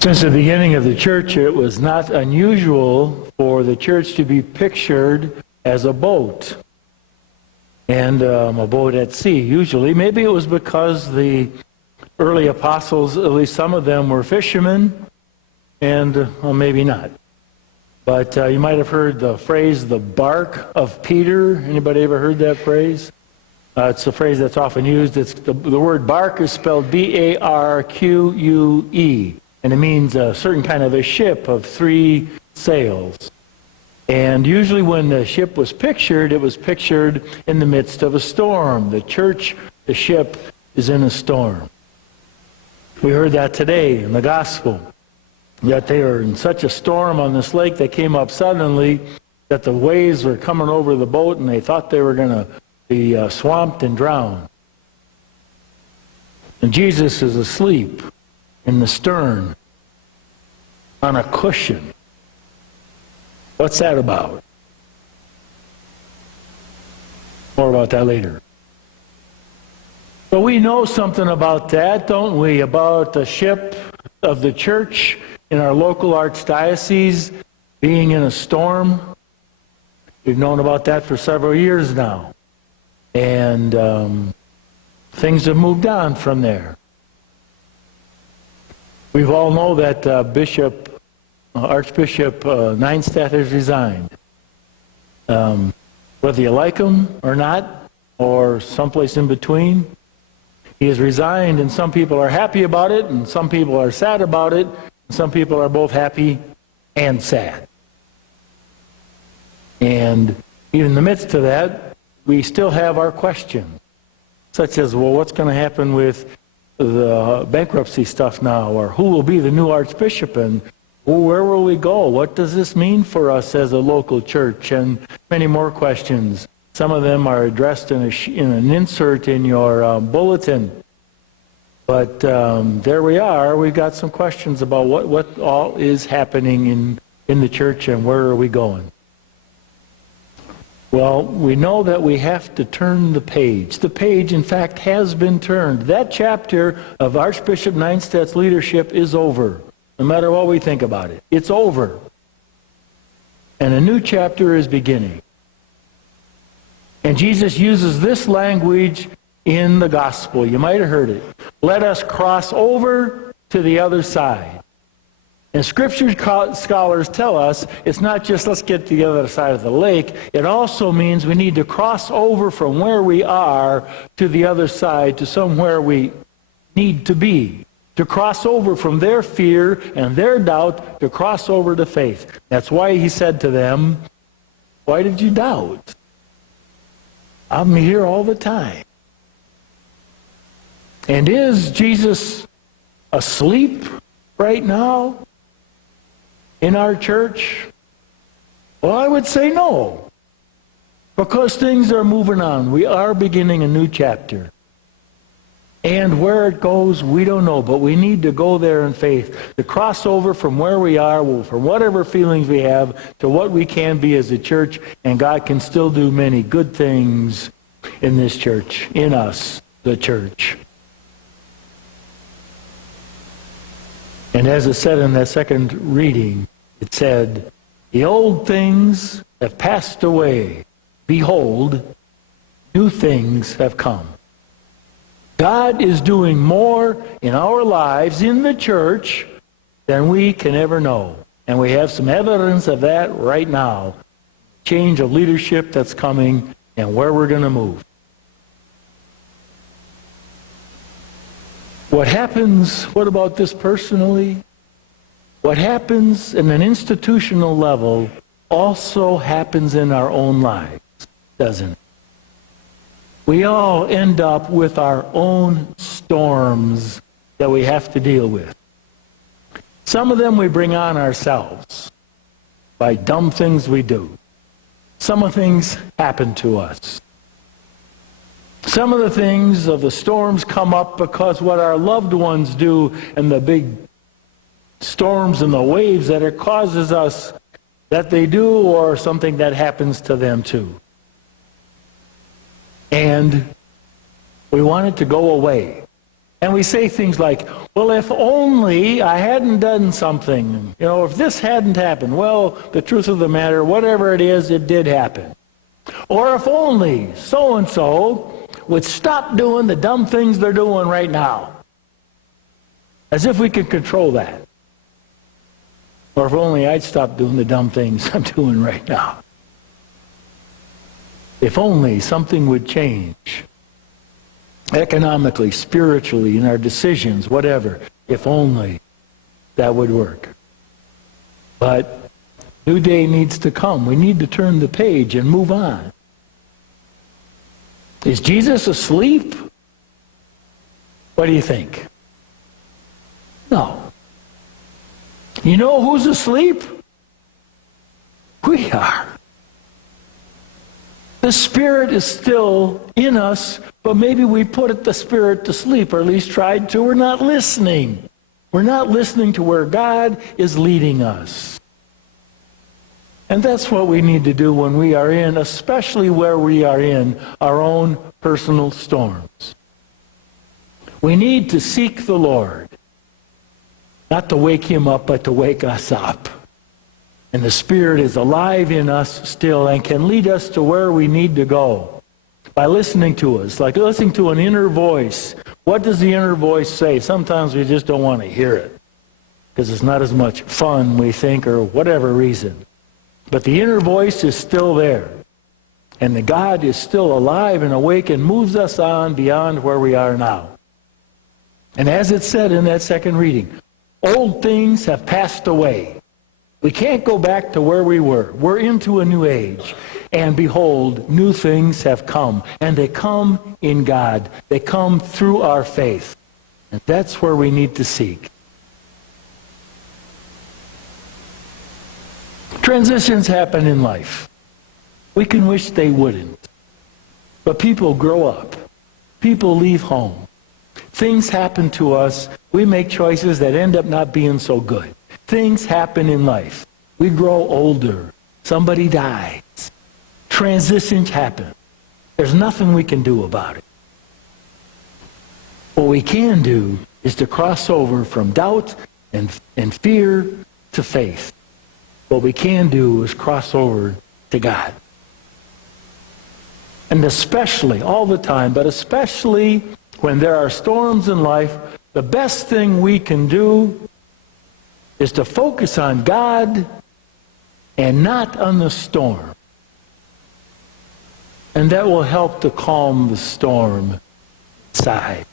Since the beginning of the church, it was not unusual for the church to be pictured as a boat, and a boat at sea, usually. Maybe it was because the early apostles, at least some of them, were fishermen, and well, maybe not. But you might have heard the phrase, the bark of Peter. Anybody ever heard that phrase? It's a phrase that's often used. It's the word bark is spelled B-A-R-Q-U-E. And it means a certain kind of a ship of 3 sails. And usually when the ship was pictured, it was pictured in the midst of a storm. The church, the ship, is in a storm. We heard that today in the gospel, that they were in such a storm on this lake that came up suddenly that the waves were coming over the boat and they thought they were going to be swamped and drowned. And Jesus is asleep in the stern on a cushion. What's that about? More about that later. But we know something about that, don't we? About the ship of the church in our local archdiocese being in a storm. We've known about that for several years now. And things have moved on from there. We all know that Archbishop Neinstadt has resigned. Whether you like him or not, or someplace in between, he has resigned, and some people are happy about it, and some people are sad about it, and some people are both happy and sad. And even in the midst of that, we still have our questions, such as, well, what's going to happen with the bankruptcy stuff now, or who will be the new archbishop, and where will we go? What does this mean for us as a local church? And many more questions. Some of them are addressed in an insert in your bulletin. But there we are. We've got some questions about what all is happening in the church and where are we going. Well, we know that we have to turn the page. The page, in fact, has been turned. That chapter of Archbishop Neinstadt's leadership is over, no matter what we think about it. It's over. And a new chapter is beginning. And Jesus uses this language in the gospel. You might have heard it. Let us cross over to the other side. And Scripture scholars tell us it's not just let's get to the other side of the lake. It also means we need to cross over from where we are to the other side, to somewhere we need to be. To cross over from their fear and their doubt, to cross over to faith. That's why he said to them, why did you doubt? I'm here all the time. And is Jesus asleep right now in our church? Well, I would say no. Because things are moving on. We are beginning a new chapter. And where it goes, we don't know. But we need to go there in faith. To cross over from where we are, from whatever feelings we have, to what we can be as a church. And God can still do many good things in this church, in us, the church. And as it said in that second reading, it said, the old things have passed away. Behold, new things have come. God is doing more in our lives, in the church, than we can ever know. And we have some evidence of that right now. Change of leadership that's coming and where we're going to move. What happens, what about this personally? What happens in an institutional level also happens in our own lives, doesn't it? We all end up with our own storms that we have to deal with. Some of them we bring on ourselves by dumb things we do. Some of the things happen to us. Some of the things of the storms come up because what our loved ones do and the big storms and the waves that it causes us that they do, or something that happens to them too. And we want it to go away. And we say things like, well, if only I hadn't done something. If this hadn't happened. Well, the truth of the matter, whatever it is, it did happen. Or if only so-and-so would stop doing the dumb things they're doing right now. As if we could control that. Or if only I'd stop doing the dumb things I'm doing right now. If only something would change. Economically, spiritually, in our decisions, whatever. If only that would work. But new day needs to come. We need to turn the page and move on. Is Jesus asleep? What do you think? No. You know who's asleep? We are. The Spirit is still in us, but maybe we put the Spirit to sleep, or at least tried to. We're not listening. We're not listening to where God is leading us. And that's what we need to do when we are in, especially where we are in our own personal storms. We need to seek the Lord. Not to wake Him up, but to wake us up. And the Spirit is alive in us still and can lead us to where we need to go by listening to us, like listening to an inner voice. What does the inner voice say? Sometimes we just don't want to hear it because it's not as much fun, we think, or whatever reason. But the inner voice is still there. And the God is still alive and awake and moves us on beyond where we are now. And as it said in that second reading, old things have passed away. We can't go back to where we were. We're into a new age. And behold, new things have come. And they come in God. They come through our faith. And that's where we need to seek. Transitions happen in life. We can wish they wouldn't. But people grow up. People leave home. Things happen to us. We make choices that end up not being so good. Things happen in life. We grow older. Somebody dies. Transitions happen. There's nothing we can do about it. What we can do is to cross over from doubt and fear to faith. What we can do is cross over to God. And especially, all the time, but especially when there are storms in life, the best thing we can do is to focus on God and not on the storm. And that will help to calm the storm inside.